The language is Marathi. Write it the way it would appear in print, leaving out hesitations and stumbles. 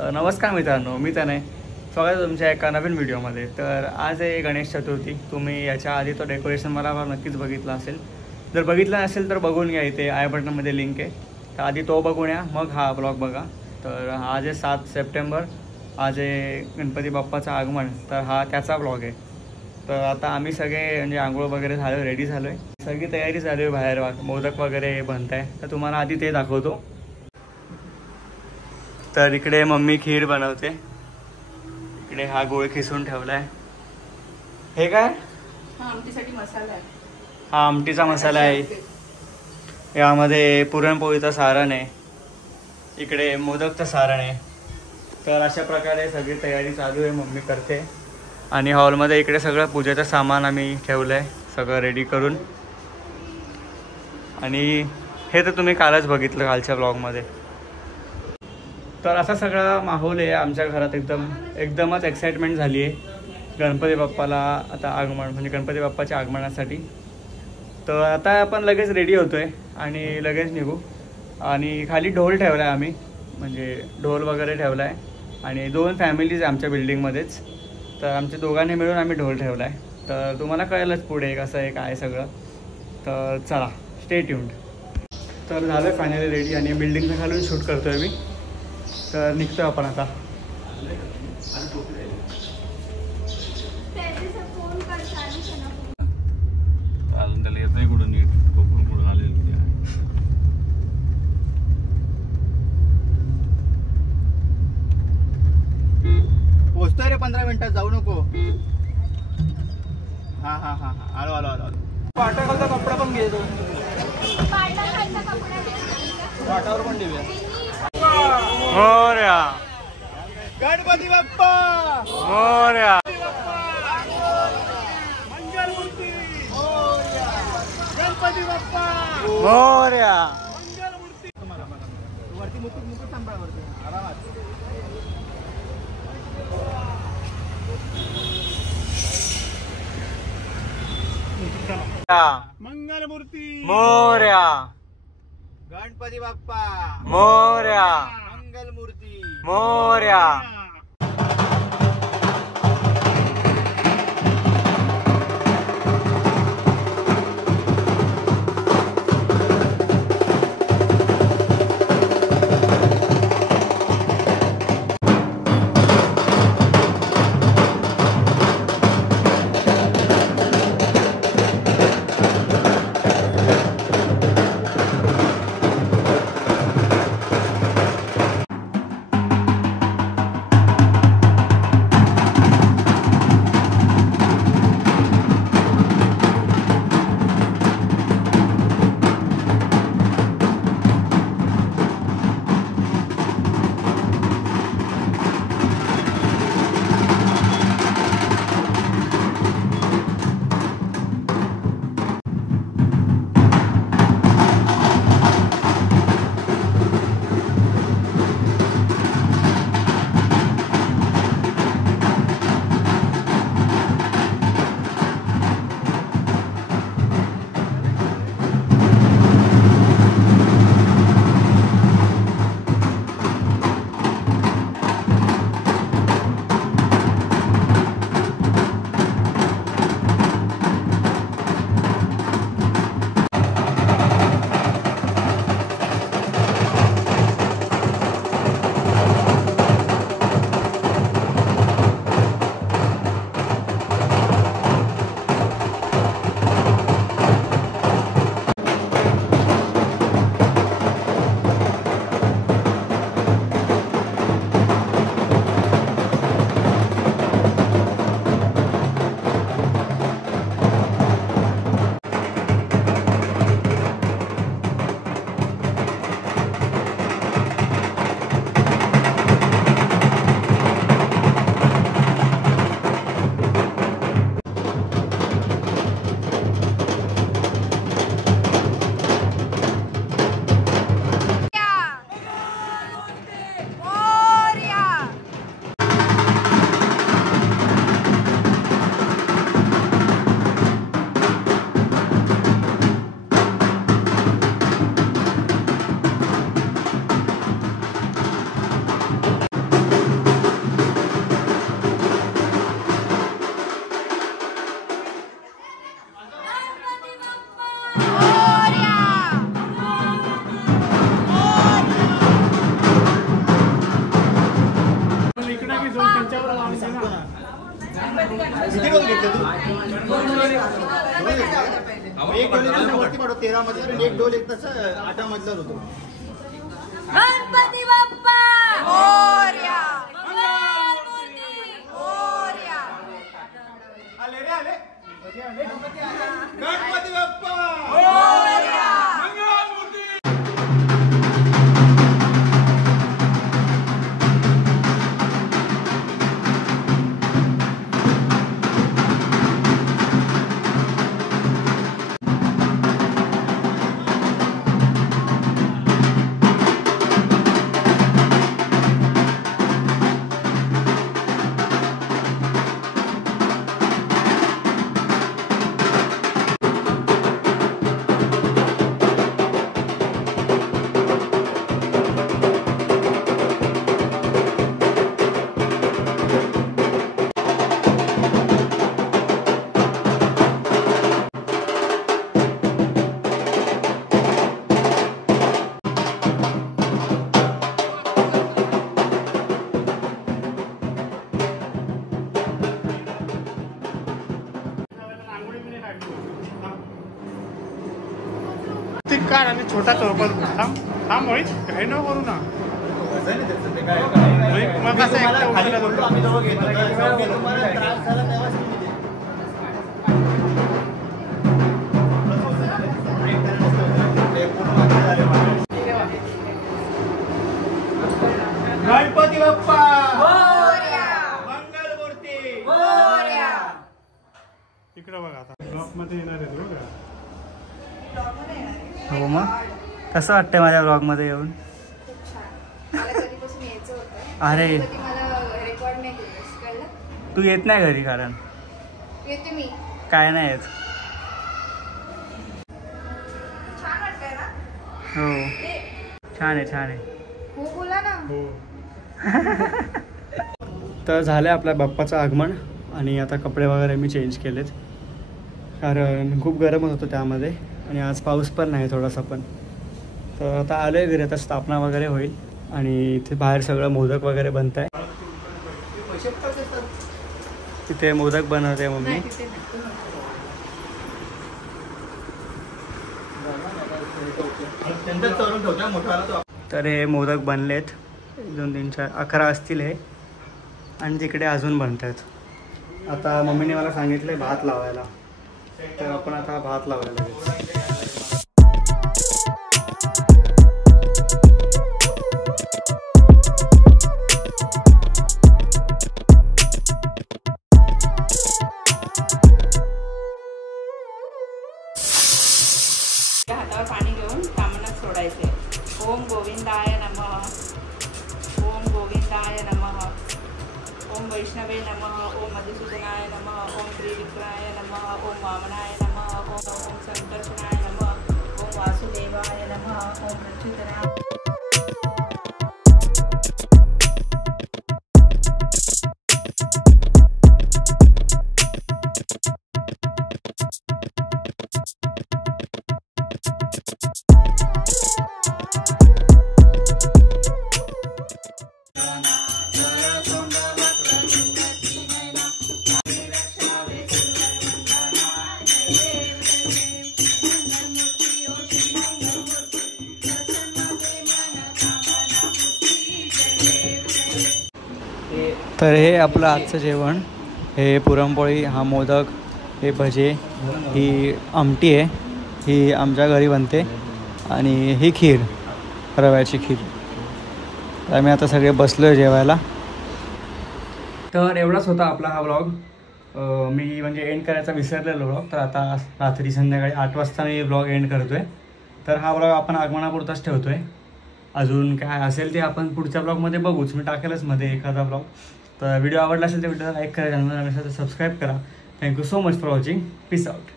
तर नमस्कार मित्रांनो, मी त्याने स्वागत आहे तुमच्या एका नवीन व्हिडिओमध्ये। तर आज आहे गणेश चतुर्थी। तुम्ही याच्या आधी तो डेकोरेशन मला नक्कीच बघितला असेल। जर बघितला नसेल तर बघून घ्या, इथे आय बटनमध्ये लिंक आहे। तर आधी तो बघून या, मग हा ब्लॉग बघा। तर आज आहे 7 सप्टेंबर, आज आहे गणपती बाप्पाचं आगमन। तर हा त्याचा ब्लॉग आहे। तर आता आम्ही सगळे म्हणजे आंघोळ वगैरे झालो, रेडी झालो आहे, सगळी तयारी झाली आहे। बाहेर मोदक वगैरे बनत आहे, तर तुम्हाला आधी ते दाखवतो। तर इकडे मम्मी खीर बनवते, इकडे हा गोळ खिसून ठेवलाय। हे काय? आमटीसाठी मसाला आहे। हा आमटीचा मसाला आहे। यामध्ये पुरणपोळीचं सारण आहे, इकडे मोदकचं सारण आहे। तर अशा प्रकारे सगळी तयारी चालू आहे, मम्मी करते। आणि हॉलमध्ये इकडे सगळं पूजेचं सामान आम्ही ठेवलं आहे, सगळं रेडी करून। आणि हे तर तुम्ही कालच बघितलं कालच्या ब्लॉगमध्ये। तर असा सगळा माहोल आहे आमच्या घरात। एकदमच एक्साइटमेंट झाली आहे गणपती बाप्पाला आता आगमन, म्हणजे गणपती बाप्पाच्या आगमनासाठी। तर आता आपण लगेच रेडी होतो आहे आणि लगेच निघू। आणि खाली ढोल ठेवला आहे आम्ही, म्हणजे ढोल वगैरे ठेवला आहे। आणि 2 फॅमिलीज आमच्या बिल्डिंगमध्येच, तर आमच्या दोघांनी मिळून आम्ही ढोल ठेवला आहे। तर तुम्हाला कळलंच पुढे कसं आहे काय सगळं। तर चला, स्टे ट्यून्ड। तर झालं फायनली रेडी, आणि बिल्डिंगच्या खालून शूट करतो आहे मी। तर निघतो आपण आता। पोचतोय रे 15 मिनिटात, जाऊ नको। हा हा हा हा, आलो आलो आलो आलो। पाटाखालचा कपडा पण घे, तो पाटावर पण देऊया। मोरया गणपती बाप्पा मोरया, मंगलमूर्ती मोरया, गणपती बाप्पा मोरया। मंगलमूर्ती। वरती मुकुट मुकुट सांभाळ, वरती आरामात। मंगलमूर्ती मोरया, गणपती बाप्पा मोरया, मंगलमूर्ती मोरया। किती डोल घेतले तू? एक डोल वरती पाठव 13 मध्ये आणि एक डोल एक तसं 8 मधलाच होतो. गणपती बाप्पा मोरया. मंगलमूर्ती मोरया. आले रे आले. गणपती बाप्पा मोरया. मंगलमूर्ती. कार आणि छोटा चौपट थांब थांब होईल काही न करू ना मग कसं एकटं खाली उचलत बोललो, होतं. आम्ही दोघं घेतो. तेव्हा गेलो. मला त्रास झाला तेव्हाच मी दिले. ते पूर्ण वाटलं झाले मला. गणपती बाप्पा मोरया. मंगलमूर्ती मोरया. इकडं बघा आता ब्लॉक मध्ये येणार आहे बघा. हो मग कसं वाटतंय माझ्या ब्लॉगमध्ये येऊन? खूप छान. मला कधीपासून यायचं होतं. अरे कधी मला रेकॉर्ड नाही केलंस, कळलं? तू येत नाही घरी कारण येते मी. काय नाही येत. छान वाटतंय ना? हो ए, छान आहे छान आहे. हो बोला ना. हो तर झालं आपल्या बाप्पाचं आगमन आणि आता कपडे वगैरे मी चेंज केलेत कारण खूप गरम होत होतं त्यामध्ये आणि आज पाऊस पण नाही थोडासा पण. तर आता आलो आहे घरी, आता स्थापना वगैरे होईल आणि इथे बाहेर सगळं मोदक वगैरे बनत आहे. तिथे मोदक बनवते मम्मी. त्यांच्यात चढून ठेवतो मोठा आला तो. तर हे मोदक बनलेत 1 2 3 4 11 असतील हे आणि तिकडे अजून बनत आहेत. आता मम्मीने मला सांगितलं भात लावायला, तर आपण आता भात लावायला लागेल. हातावर पाणी घेऊन कामनात सोडायचे. ओम गोविंदाय नमः. ओम गोविंदाय नमः. ओम वैष्णवे नमः. ओम मधुसूदनाय नमः. ओम त्रिविक्रमाय नमः. ओम वामनाय नमः. ओम संकर्षणाय नमः. ओम वासुदेवाय नमः. ओम प्रच्युतनाय. तर हे आपलं आजचं जेवण, हे पुरणपोळी, हा मोदक, हे भजे, ही आमटी आहे, ही आमच्या घरी बनते आणि ही खीर, रव्याची खीर. तर आम्ही आता सगळे बसलो आहे जेवायला. तर एवढाच होता आपला हा व्लॉग. मी म्हणजे एंड करायचा विसरलेलो व्लॉग, तर आता रात्री संध्याकाळी 8 वाजता मी व्लॉग एंड करतो आहे. तर हा व्लॉग आपण आगमनापुरताच ठेवतो आहे. अजून काय असेल ते आपण पुढच्या ब्लॉगमध्ये बघूच. मी टाकेलच मध्ये एखादा ब्लॉग. तर व्हिडिओ आवडला असेल तर व्हिडिओला लाईक करा, चॅनलला नसेल तर सबस्क्राईब करा. Thank you so much for watching. Peace out.